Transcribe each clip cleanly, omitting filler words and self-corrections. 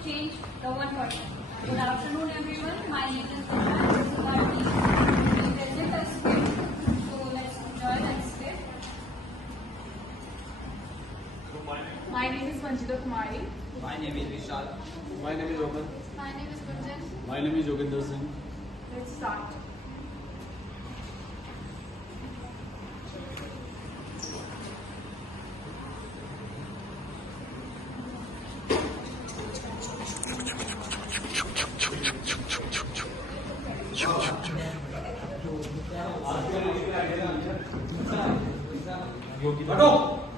could change the one person. Good afternoon, everyone. My name is Neha. This is our team. We present a script. So let's enjoy that script. My name is Vanchita Kumari. My name is Vishal. My name is Roman. My name is Gunjan. My name is Yoginder Singh. Let's start.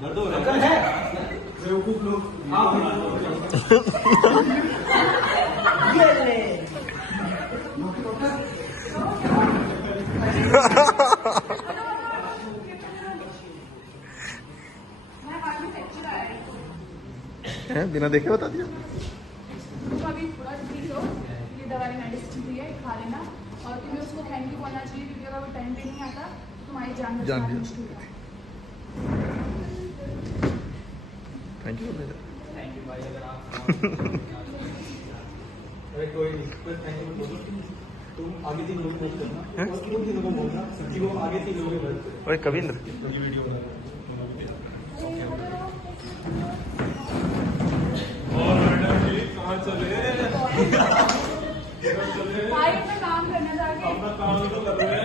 दर्द हो रहा है बेवकूफ लोग। बिना देखे बता दिया। तुम अभी थोड़ा ठीक हो, ये दवाई मेडिसिन दी है, खा लेना। और तुम्हें उसको थैंक यू बोलना चाहिए, क्योंकि अगर वो टाइम पे नहीं आता तो तुम्हारी जान बचाना मुश्किल है। थैंक यू थैंक यू भाई। अगर आप अरे कोई नहीं, कोई थैंक यू बोलो। तुम आगे 3 लोग मत करना और 3 दिनों को बोलना कि वो आगे 3 लोग मत। ओए कविंद्र वीडियो बना कहाँ चले भाई अपना काम करना जाके। अपना काम तो कर रहे हैं।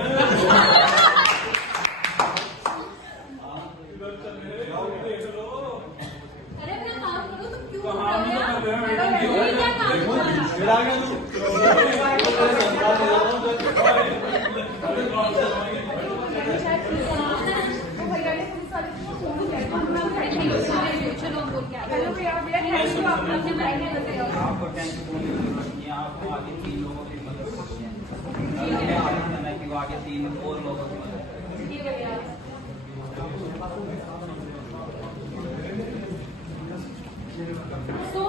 अरे अपना काम करो तो क्यों कहाँ कर रहे हो? कर रहे हैं? ये क्या काम कर रहे हो? मेरा क्या तू? भैया ने पुलिस वाले को फोन किया, चलो बोल के आते हैं। हेलो भैया, भैया थैंक यू, आपने अपने भाई ने बताया। आपको थैंक यू बोलने की जरूरत नहीं है। आपको आगे 3 लोगों की मदद करनी है। आपको कहना है कि वो आगे 3 और लोगों की मदद करें। ठीक है भैया। So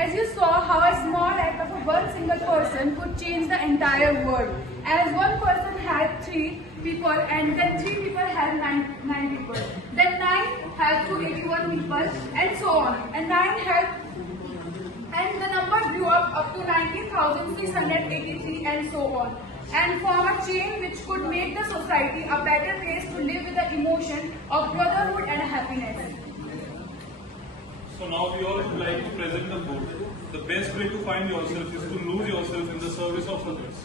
as you saw how a small act of one single person could change the entire world. As one person had 3 people, and then 3 people had 9 people. Then 9 had 281 people, and so on. And the number grew up to 19,683, and so on. And form a chain which could make the society a better place to live with the emotion of brotherhood and happiness. So now we all would like to present the quote. The best way to find yourself is to lose yourself in the service of others.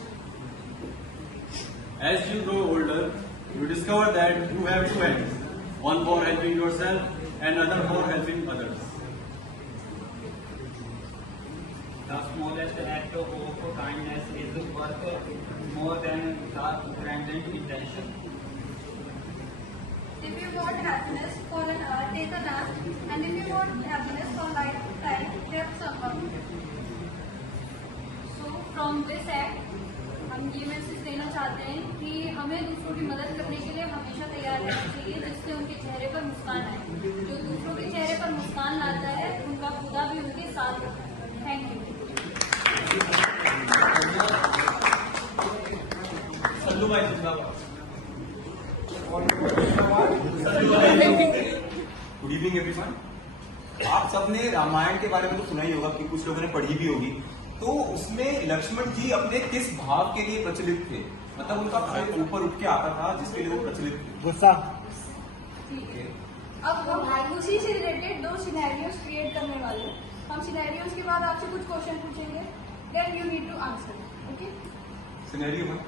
As you grow older, you discover that you have 2 hands, one for helping yourself and other for helping others. The smallest act of kindness is worth more than the grandest intention. If you want happiness for an hour, take a nap. And if you want happiness for lifetime, help someone. So from this act, हम ये message देना चाहते हैं कि हमें दूसरों की मदद करने के लिए हमेशा तैयार रहना चाहिए, जिससे उनके चेहरे पर मुस्कान आए। जो दूसरों के चेहरे पर मुस्कान लाता है, उनका खुदा भी उनके साथ होता है। Thank you. सल्लू भाई जिंदाबाद। Good evening everyone. आप सबने रामायण के बारे में तो सुना ही होगा, कि कुछ लोगों ने पढ़ी भी होगी। तो उसमें लक्ष्मण जी अपने किस भाव के लिए प्रचलित थे? मतलब उनका भाव ऊपर उठ के आता था जिसके लिए वो प्रचलित थे। गुस्सा। ठीक है, अब हम उसी से रिलेटेड 2 सिनेरियोज क्रिएट करने वाले हैं। हम सिनेरियोज के बाद आपसे कुछ क्वेश्चन पूछेंगे, then you need to answer. Okay, scenario में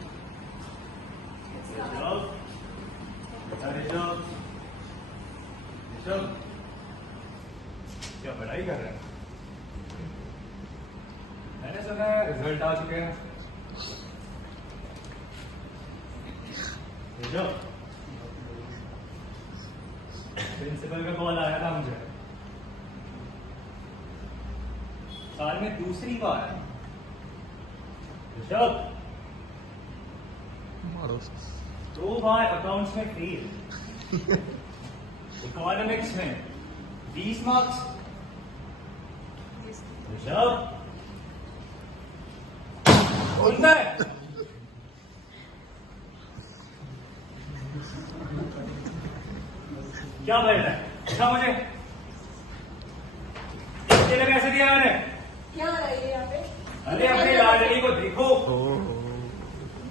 क्या पढ़ाई कर रहे हैं? मैंने सुना है रिजल्ट आ चुके हैं। प्रिंसिपल का कॉल आया था मुझे, साल में दूसरी बार। ऋषभ, मारो 2 बार अकाउंट्स में फेल, इकोनॉमिक्स में 20 मार्क्स। ऋषभ, सुनता है? क्या बोल रहा है? दिखा मुझे। अकेले पैसे दिया मैंने। क्या हो रहा है यहाँ पे? अरे अपनी लाडली को देखो।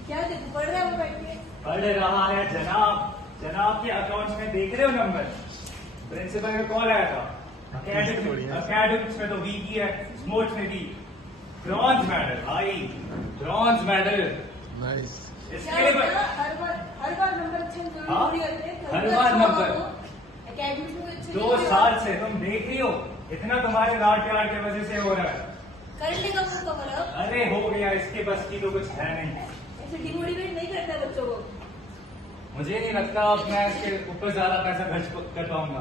क्या देखो, पढ़ रहा है वो बैठ के? पढ़ रहा है जनाब। जनाब के अकाउंट्स में देख रहे हो नंबर? प्रिंसिपल का कॉल आया था। अकेडमिक्स में तो वीक ही है, स्पोर्ट्स में भी ब्रॉन्ज मेडल भाई, ब्रॉन्ज मेडल। नाइस। इसके लिए हर बार नंबर अच्छे हाँ? थोड़ी आते हैं। हर बार नंबर। एकेडमिक्स में अच्छे 2 साल से तुम देख रही हो, इतना तुम्हारे रात प्यार की वजह से हो रहा है। कर लेगा वो कवर अप। अरे हो गया, इसके बस की तो कुछ है नहीं। ऐसे डिमोटिवेट नहीं करता है बच्चों को। मुझे नहीं लगता अब मैं इसके ऊपर ज्यादा पैसा खर्च कर पाऊंगा।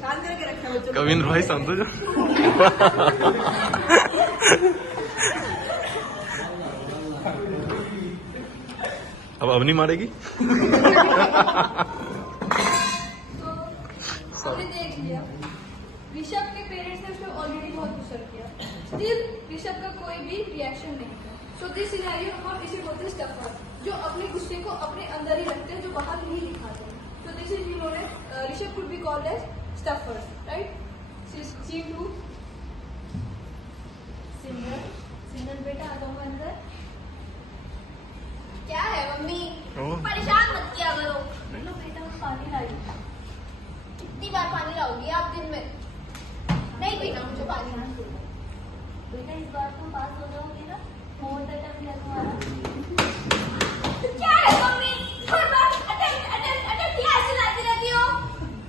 शांत करके रखा बच्चों को। कविंद्र भाई शांत हो जाओ। अब अवनी मारेगी। तो हमने देख लिया ऋषभ के पेरेंट्स ने उसको ऑलरेडी बहुत गुस्सा किया, स्टिल ऋषभ का कोई भी रिएक्शन नहीं था। सो दिस सिनेरियो हम इसे बोलते हैं स्टफर, जो अपने गुस्से को अपने अंदर ही रखते हैं, जो बाहर नहीं दिखाते हैं। So this is known as Rishabh could be called as stuffer, right. Scene 2 Simran बेटा आ जाओ अंदर। क्या है मम्मी, परेशान मत किया करो। लो बेटा पानी लाई। कितनी बार पानी लाओगी आप दिन में? नहीं पीना मुझे पानी। बेटा इस बार तुम पास हो जाओगे ना, मोर अटेम्प्ट है तुम्हारा। क्या है मम्मी, हर बार अटेम्प्ट क्या ऐसे लाती रहती हो?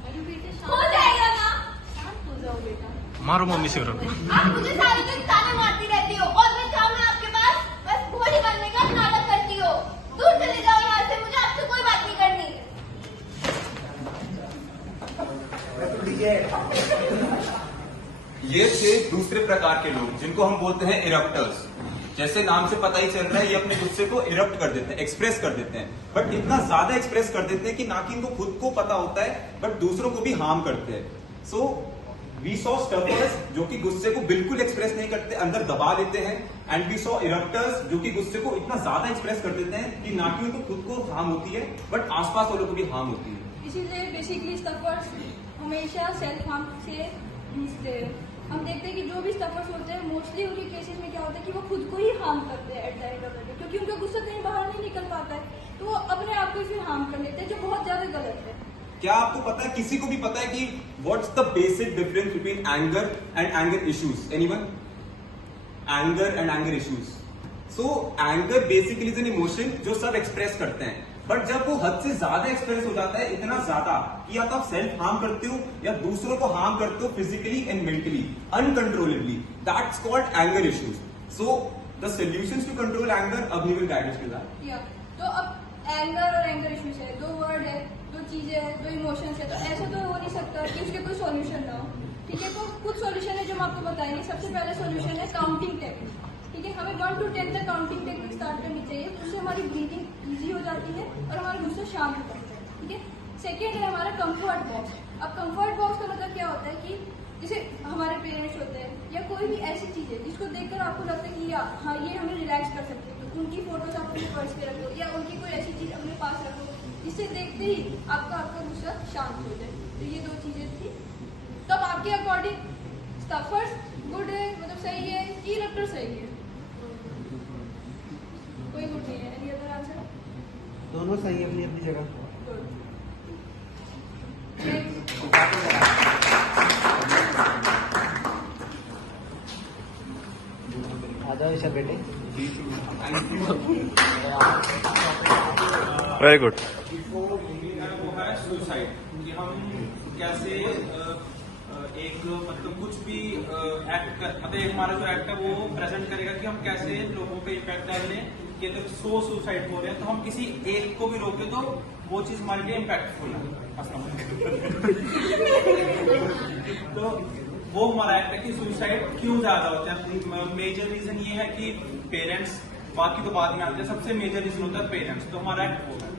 अरे बेटा हो जाएगा ना, शांत हो जाओ बेटा। मारो मम्मी से। आप मुझे सारी दिन ताने मारती रहती हो और मैं काम है आपके पास, बस घोड़ी बनने का नाटक करती हो। दूर चले जाओ यहाँ से, मुझे आपसे कोई बात नहीं करनी। ये थे दूसरे प्रकार के लोग जिनको हम बोलते हैं इरप्टर्स। जैसे नाम से पता ही चल रहा है, ये अपने गुस्से को इरप्ट कर देते हैं, एक्सप्रेस कर देते हैं, बट इतना ज्यादा एक्सप्रेस कर देते हैं कि ना कि इनको खुद को पता होता है बट दूसरों को भी हार्म करते हैं। सो वी सॉ स्टफर्स जो कि गुस्से को बिल्कुल एक्सप्रेस नहीं करते, अंदर दबा लेते हैं, एंड वी सॉ इरप्टर्स जो कि गुस्से को इतना ज्यादा एक्सप्रेस कर देते हैं कि ना कि उनको खुद को हार्म होती है बट आसपास वालों को भी हार्म होती है। इसीलिए बेसिकली स्टफर्स हमेशा सेल्फ हार्म से जूझते हैं। हम देखते हैं कि जो भी स्टफर्स होते हैं मोस्टली उनके केसेस में क्या होता है कि वो खुद को ही हार्म करते हैं at the end of the day, क्योंकि उनका गुस्सा कहीं बाहर नहीं निकल पाता है, तो वो अपने आप को फिर हार्म कर लेते हैं, जो बहुत ज्यादा गलत है। क्या आपको पता है, किसी को भी पता है कि what's the basic difference between anger and anger issues? Anyone? Anger and anger issues. So anger basically is an emotion जो सब एक्सप्रेस करते हैं, बट जब वो हद से ज्यादा एक्सप्रेस हो जाता है, इतना ज्यादा कि या तो आप सेल्फ हार्म करते हो या दूसरों को हार्म करते हो physically and mentally uncontrollably, that's called anger issues. So the solutions to control anger, अभी will guide us to that. या तो अब एंगर और एंगर इश्यूज है, दो वर्ड है, दो चीजें हैं, दो इमोशंस है, तो ऐसा तो हो नहीं सकता कि उसके कोई सॉल्यूशन ना हो। ठीक है, तो कुछ सॉल्यूशन है जो हम आपको बताएंगे। सबसे पहले सॉल्यूशन है काउंटिंग टेक्निक। ठीक है, हमें 1 to 10 तक काउंटिंग टेक्निक स्टार्ट करनी चाहिए, उससे हमारी ब्रीदिंग इजी हो जाती है और हमारा गुस्सा शांत हो जाता है। ठीक है, सेकेंड है हमारा कंफर्ट बॉक्स। अब कंफर्ट बॉक्स का मतलब क्या होता है कि जैसे हमारे पेरेंट्स होते हैं या कोई भी ऐसी चीज है जिसको देखकर आपको लगता है कि हाँ ये हमें रिलैक्स कर सकते हैं, तो उनकी फोटोज आप अपने पर्स पे रखो या उनकी कोई ऐसी चीज अपने पास रखो जिससे देखते ही आपका गुस्सा शांत हो जाए। तो ये 2 चीजें थी। तब आपके अकॉर्डिंग स्टफर्स गुड है, मतलब सही है कि इरप्टर सही है? कोई गुड नहीं है। Any other answer? दोनों सही है अपनी अपनी जगह। आ जाओ ईशा बेटे। Very good. वो है सुसाइड, कि हम कैसे एक मतलब कुछ भी एक्ट कर, मतलब एक हमारा जो एक्ट है वो प्रेजेंट करेगा कि हम कैसे लोगों पे इफेक्ट डाल रहे हैं। कि अगर 100 सुसाइड हो रहे हैं तो हम किसी एक को भी रोके तो वो चीज हमारे लिए इम्पैक्टफुल है। तो वो हमारा एक्ट है कि सुसाइड क्यों ज्यादा होते हैं। मेजर रीजन ये है कि पेरेंट्स, बाकी तो बाद में आते हैं, सबसे मेजर रीजन होता है पेरेंट्स। तो हमारा एक्ट वो है।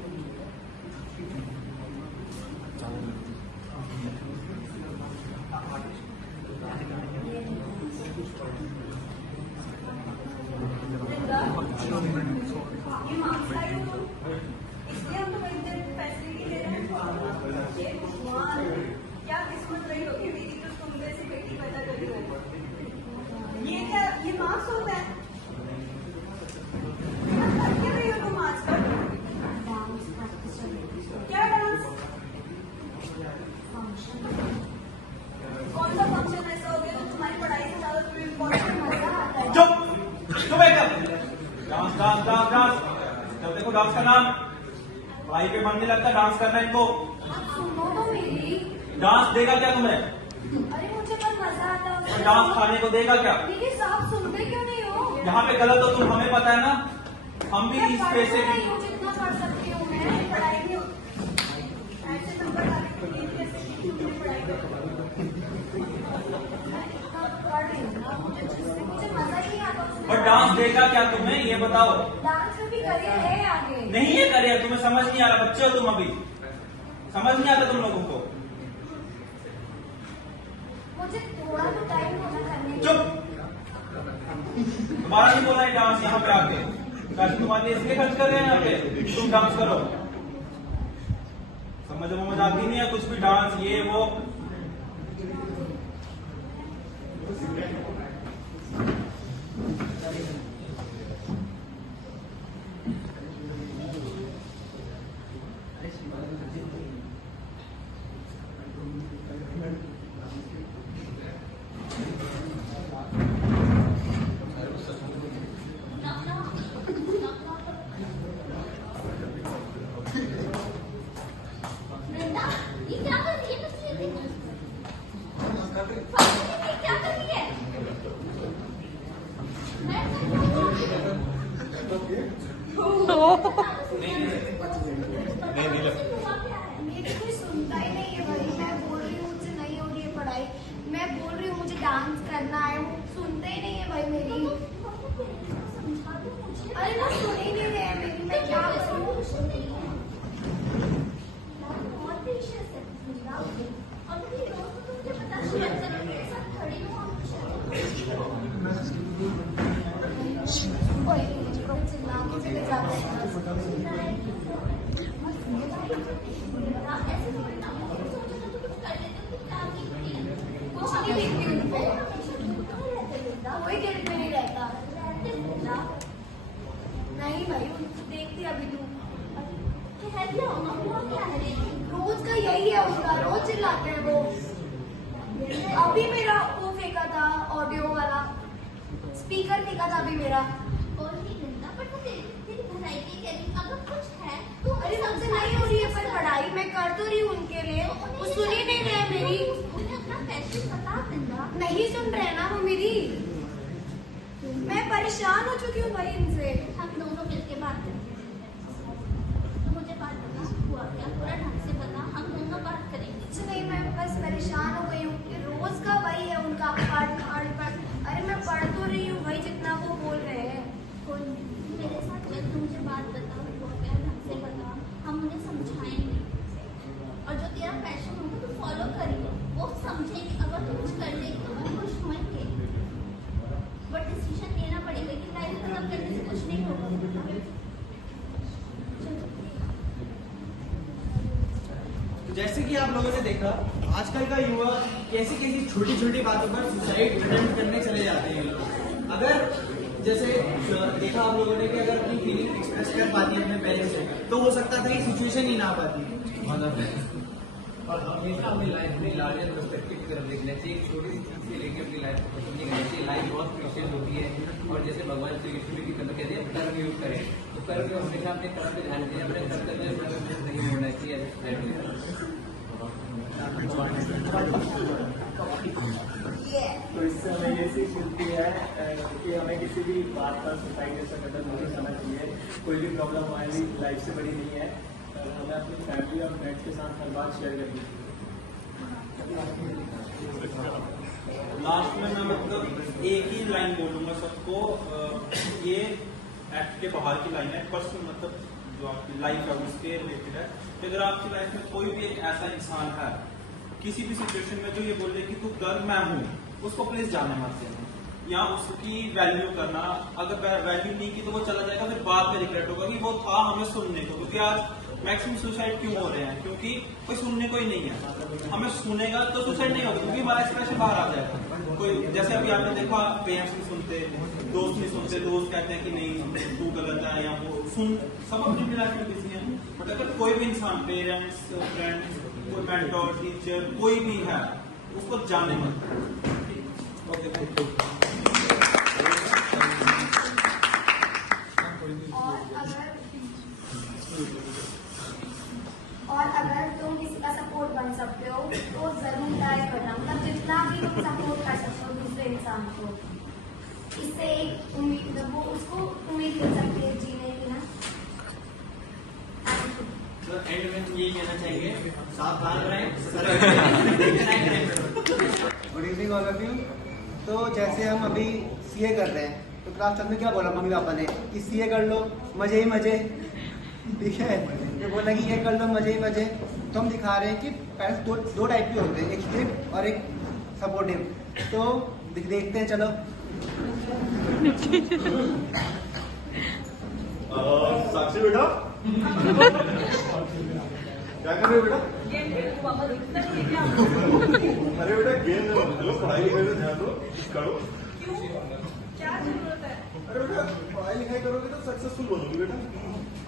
इसलिए हम तो फैसिलिटी दे रहे हैं। क्या किस्मत रही होगी मेरी तो तुम नहीं लगता डांस करना इनको? सुनो तो मेरी। डांस देगा क्या तुम्हें? अरे मुझे पर मजा आता है। और डांस खाने को देगा क्या? देखिए साहब सुनते क्यों नहीं हो? यहाँ पे गलत हो तुम, हमें पता है ना, हम भी इस पैसे की जितना पढ़ सकती हूँ मैं पढ़ाई में ऐसे नंबर लाने के लिए कैसे की तुमने पढ़ाई पढ़ रही हूँ ना, मुझे मजा ही नहीं आता उसमें। और डांस देगा क्या तुम्हें ये बताओ? डांस में भी करियर है आगे। नहीं है करियर, तुम्हें समझ नहीं आ रहा, बच्चे हो तुम अभी, समझ नहीं आता तुम लोगों को। मुझे थोड़ा तो टाइम होना करने। चुप, तुम्हारा नहीं बोला है डांस यहाँ पे आके, पैसे तुम्हारे इसलिए खर्च कर रहे हैं यहाँ पे, तुम डांस करो। समझ आती नहीं है कुछ भी, डांस ये वो। मेरी कोई सुनता ही नहीं है भाई। मैं बोल रही हूँ मुझसे नहीं हो रही है पढ़ाई, मैं बोल रही हूँ मुझे डांस करना है, वो सुनते ही नहीं है भाई मेरी। अरे ना सुन ही नहीं रहे हैं मेरी, मैं क्या करूँ? कोई नहीं, चिल्ला के चले जाते हैं। कुछ नहीं देखती उनको, कोई गिल्ट में नहीं रहता। नहीं भाई देखती अभी तू रोज का यही है उनका, रोज चिल्लाते हैं वो। अभी मेरा वो फेंका था ऑडियो वाला, स्पीकर फेंका था अभी मेरा। अरे सबसे नहीं हो रही है पर पढ़ाई मैं कर तो रही हूँ उनके लिए, वो सुन ही नहीं रहे मेरी। नहीं सुन रहे ना वो मेरी, मैं परेशान हो चुकी हूँ भाई इनसे। हम दोनों मिलके बात करेंगे, तो मुझे बात बता हुआ क्या, पूरा ढंग से बता, हम दोनों बात करेंगे। कुछ नहीं, मैं बस परेशान हो गई हूँ कि रोज का वही है उनका पढ़। अरे मैं पढ़ तो रही हूँ भाई जितना वो बोल रहे हैं। कोई नहीं, मेरे साथ चल, तू मुझे बात बता हुआ क्या, ढंग से बता, हम उन्हें समझाएंगे और जो तेरा पैशन होगा तो फॉलो करिए, वो समझेंगे। अगर तू कुछ कर लेगी तो वो खुश होंगे, बट डिसीजन लेना पड़ेगा कि लाइफ खत्म करने से कुछ नहीं होगा। जैसे कि आप लोगों ने देखा, आजकल का युवा कैसी कैसी छोटी छोटी बातों पर सुसाइड अटेम्प्ट करने चले जाते हैं। अगर जैसे देखा आप लोगों ने कि अगर अपनी फीलिंग एक्सप्रेस कर पाती है अपने पेरेंट्स से, तो हो सकता था कि सिचुएशन ही ना आ पाती। और हमेशा अपनी लाइफ में लार्जर पर्सपेक्टिव की तरफ देखना चाहिए, एक छोटी सी चीज से लेकर अपनी लाइफ को खत्म नहीं करना चाहिए। लाइफ बहुत प्रीशियस होती है और जैसे भगवान श्री कृष्ण की कदर कहते हैं कर्म योग करें, तो कर्म योग हमेशा अपने कर्म पे ध्यान दें, अपने कर्तव्य नहीं होना चाहिए। तो इससे हमें ये सीख मिलती है कि हमें किसी भी बात पर सुसाइड जैसा कदम नहीं करना चाहिए। कोई भी प्रॉब्लम हमारी लाइफ से बड़ी नहीं है, हमें अपनी फैमिली और फ्रेंड्स के साथ हर बात शेयर करनी चाहिए। लास्ट में मैं मतलब एक ही लाइन बोलूंगा सबको, ये एक्ट के बाहर की लाइन है, पर्सनल मतलब जो आपकी लाइफ है उसके रिलेटेड है। कि अगर आपकी लाइफ में कोई भी एक ऐसा इंसान है किसी भी सिचुएशन में जो ये बोले कि तू कर मैं हूँ, उसको प्लीज जाने मत देना या उसकी वैल्यू करना। अगर वैल्यू नहीं की तो वो चला जाएगा, फिर बाद में रिग्रेट होगा कि वो था हमें सुनने को। क्योंकि आज मैक्सिमम सुसाइड क्यों हो रहे हैं, क्योंकि कोई सुनने को ही नहीं है। हमें सुनेगा तो सुसाइड नहीं होगा, क्योंकि हमारा एक्सप्रेशन बाहर आ जाएगा। कोई जैसे अभी आपने देखा पेरेंट्स नहीं सुनते, दोस्त नहीं सुनते, दोस्त कहते हैं कि नहीं तू गलत है या वो सुन, सब अपनी लाइफ में बिजी है। बट अगर कोई भी इंसान, पेरेंट्स, फ्रेंड्स, कोई मेंटर, टीचर, कोई भी है, उसको जाने मत। इंसान को, इससे एक उम्मीद वो उसको उम्मीद मिल सकती है जीने की ना। तो एंड में यही कहना चाहिए, सावधान रहें। Good evening all of you. तो जैसे हम अभी सीए कर रहे हैं, तो क्लास 10 में क्या बोला मम्मी पापा ने कि सीए कर लो, मजे ही मजे, ठीक है। तो बोला कि ये कर लो, मजे ही मजे। तो हम दिखा रहे हैं कि पेरेंट्स दो टाइप के होते हैं, एक स्ट्रिक्ट और एक सपोर्टिव। तो देखते हैं, चलो। साक्षी बेटा क्या कर रहे हो बेटा? अरे बेटा गेम में पढ़ाई लिखाई में ध्यान दो, करो। क्या जरूरत है? अरे बेटा पढ़ाई लिखाई करोगे तो सक्सेसफुल बनोगी बेटा।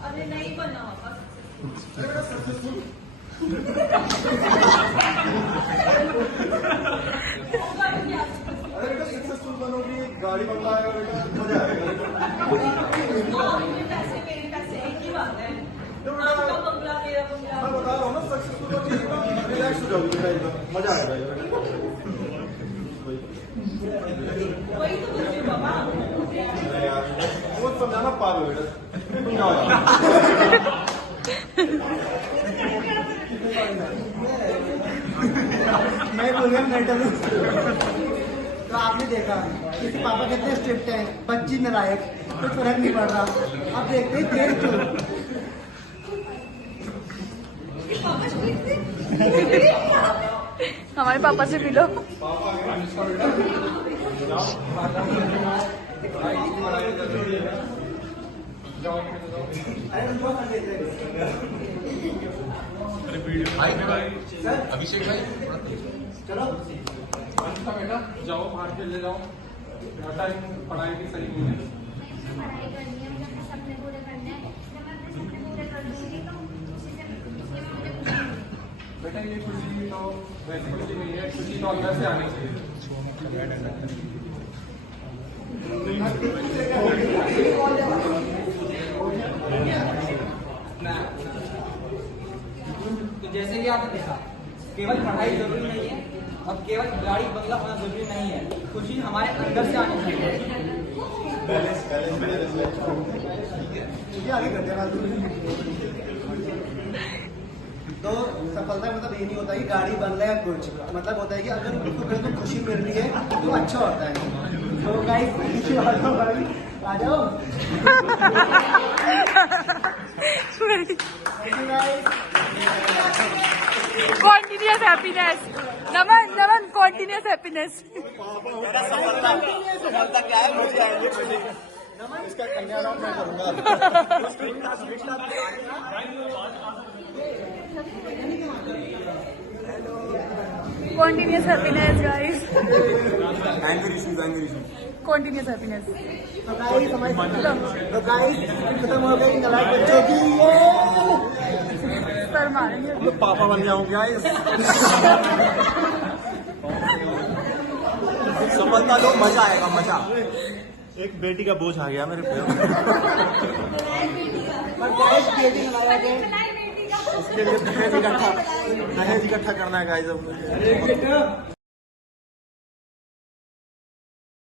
अरे नहीं बनना पापा। अरे बेटा सक्सेसफुल अरे बेटा सक्सेसफुल बनोगी, गाड़ी बंगला आएगा बेटा, मजा आएगा। मेरे पैसे एक ही बात है। तो बेटा बंगला मेरा बंगला। मैं बता रहा हूँ ना, सक्सेसफुल बनोगी, रिलैक्स हो जाओगी बेटा, एकदम मजा आएगा। वही तो बोल रही हूँ पापा। अरे यार वो समझाना पागल बेटा, तुम जाओ। मैं बोल गया मेंटल। तो आपने देखा कि पापा कितने स्ट्रिक्ट हैं, बच्ची नालायक, कुछ फर्क नहीं पड़ रहा। अब देखते हैं तेज क्यों। हमारे पापा से मिलो। अभिषेक भाई चलो बेटा जाओ बाहर खेलने जाओ, पढ़ाई भी सही नहीं है। पढ़ाई करनी है, मुझे अपने सपने पूरे करने हैं। जब मैं अपने सपने पूरे कर दूंगी तो उसी से मुझे खुशी मिलेगी। बेटा ये खुशी तो वैसी खुशी नहीं है, खुशी तो अंदर से आनी चाहिए। तो जैसे कि आपने देखा, केवल पढ़ाई जरूरी नहीं है, अब केवल गाड़ी बंगला होना जरूरी नहीं है, खुशी हमारे अंदर से आनी चाहिए। आगे करते हैं। तो सफलता मतलब ये नहीं होता कि गाड़ी बंगला या कुछ, मतलब होता है कि अगर उनको कहीं तो खुशी मिल रही है तो अच्छा होता है। तो गाइस आ जाओ। Continuous happiness. नमन continuous happiness. सफलता क्या है, मुझे आएंगे इसका कन्यादान मैं करूंगा। Continuous happiness, guys. Anger issue Continuous happiness. तो गाइस हमारी तो गाइस खत्म हो गई नालायक बच्चों की ये। सर मारेंगे। पापा बन जाऊं क्या इस? सफलता लो, मजा आएगा, मजा। एक बेटी का बोझ आ गया मेरे पे। पर गाइस बेटी नालायक है। इसके लिए दहेज इकट्ठा करना है गाइस।